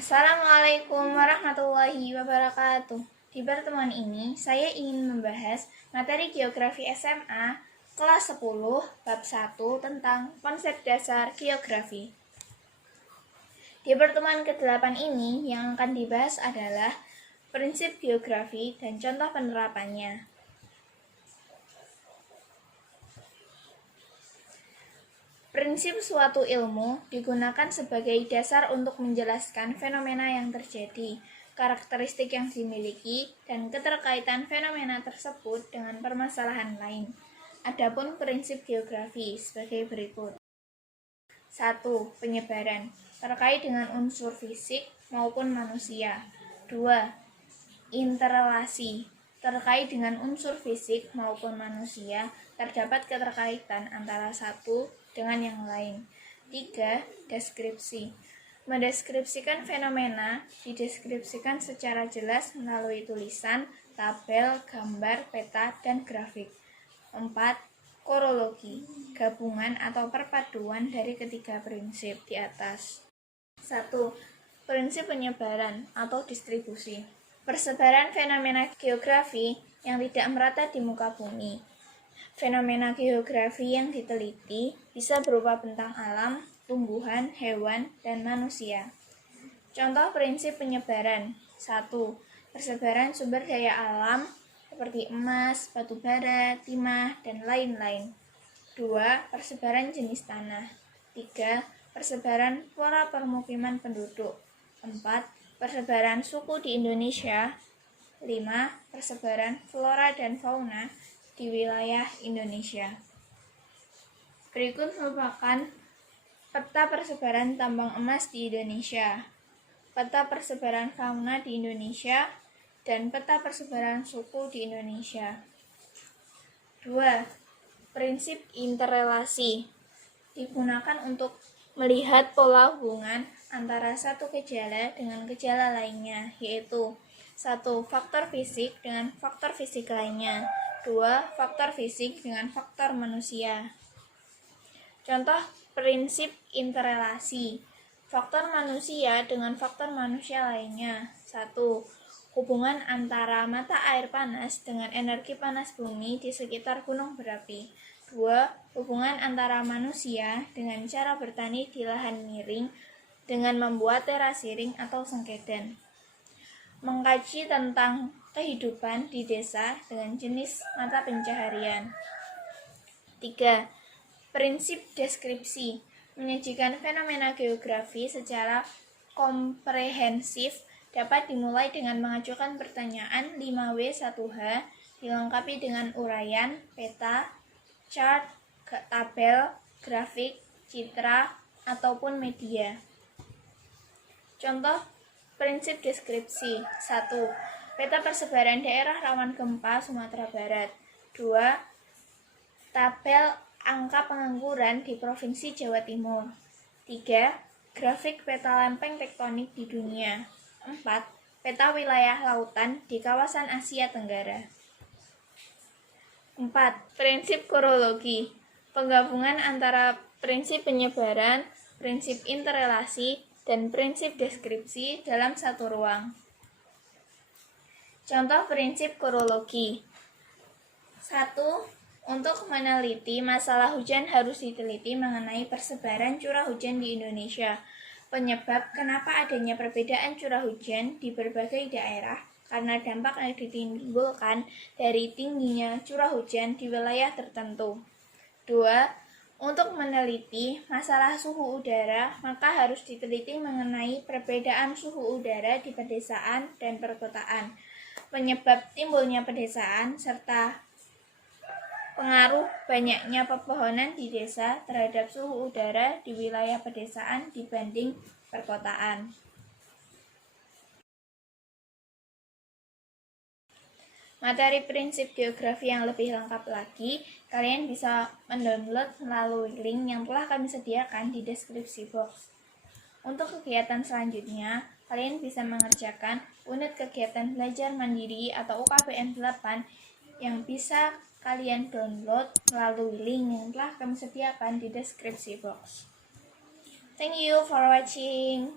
Assalamualaikum warahmatullahi wabarakatuh. Di pertemuan ini, saya ingin membahas materi geografi SMA kelas 10 bab 1 tentang konsep dasar geografi. Di pertemuan ke-8 ini, yang akan dibahas adalah prinsip geografi dan contoh penerapannya. Prinsip suatu ilmu digunakan sebagai dasar untuk menjelaskan fenomena yang terjadi, karakteristik yang dimiliki, dan keterkaitan fenomena tersebut dengan permasalahan lain. Adapun prinsip geografi sebagai berikut. 1. Penyebaran terkait dengan unsur fisik maupun manusia. 2. Interrelasi terkait dengan unsur fisik maupun manusia, terdapat keterkaitan antara satu dengan yang lain. 3. Deskripsi mendeskripsikan fenomena, dideskripsikan secara jelas melalui tulisan, tabel, gambar, peta, dan grafik. 4. Korologi gabungan atau perpaduan dari ketiga prinsip di atas. 1. Prinsip penyebaran atau distribusi. Persebaran fenomena geografi yang tidak merata di muka bumi. Fenomena geografi yang diteliti bisa berupa bentang alam, tumbuhan, hewan, dan manusia. Contoh prinsip penyebaran. 1. Persebaran sumber daya alam seperti emas, batu bara, timah, dan lain-lain. 2. Persebaran jenis tanah. 3. Persebaran flora permukiman penduduk. 4. Persebaran suku di Indonesia. 5. Persebaran flora dan fauna di wilayah Indonesia. Berikut merupakan peta persebaran tambang emas di Indonesia, peta persebaran fauna di Indonesia, dan peta persebaran suku di Indonesia. 2. Prinsip interrelasi digunakan untuk melihat pola hubungan antara satu gejala dengan gejala lainnya, yaitu 1. Faktor fisik dengan faktor fisik lainnya. 2. Faktor fisik dengan faktor manusia. Contoh prinsip interrelasi. Faktor manusia dengan faktor manusia lainnya. 1. Hubungan antara mata air panas dengan energi panas bumi di sekitar gunung berapi. 2. Hubungan antara manusia dengan cara bertani di lahan miring dengan membuat terasiring atau sengkedan. Mengkaji tentang kehidupan di desa dengan jenis mata pencaharian. 3. Prinsip deskripsi menyajikan fenomena geografi secara komprehensif, dapat dimulai dengan mengajukan pertanyaan 5W1H, dilengkapi dengan uraian, peta, chart, tabel, grafik, citra, ataupun media. Contoh prinsip deskripsi. 1. Peta persebaran daerah rawan gempa Sumatera Barat. 2. Tabel angka pengangguran di Provinsi Jawa Timur. 3. Grafik peta lempeng tektonik di dunia. 4. Peta wilayah lautan di kawasan Asia Tenggara. 4. Prinsip korologi penggabungan antara prinsip penyebaran, prinsip interrelasi, dan prinsip deskripsi dalam satu ruang. Contoh prinsip korologi. 1. Untuk meneliti masalah hujan harus diteliti mengenai persebaran curah hujan di Indonesia, penyebab kenapa adanya perbedaan curah hujan di berbagai daerah karena dampak yang ditimbulkan dari tingginya curah hujan di wilayah tertentu. 2. Untuk meneliti masalah suhu udara, maka harus diteliti mengenai perbedaan suhu udara di pedesaan dan perkotaan, penyebab timbulnya pedesaan, serta pengaruh banyaknya pepohonan di desa terhadap suhu udara di wilayah pedesaan dibanding perkotaan. Materi prinsip geografi yang lebih lengkap lagi, kalian bisa mendownload melalui link yang telah kami sediakan di deskripsi box. Untuk kegiatan selanjutnya, kalian bisa mengerjakan unit kegiatan belajar mandiri atau UKBM 8 yang bisa kalian download melalui link yang telah kami sediakan di deskripsi box. Thank you for watching.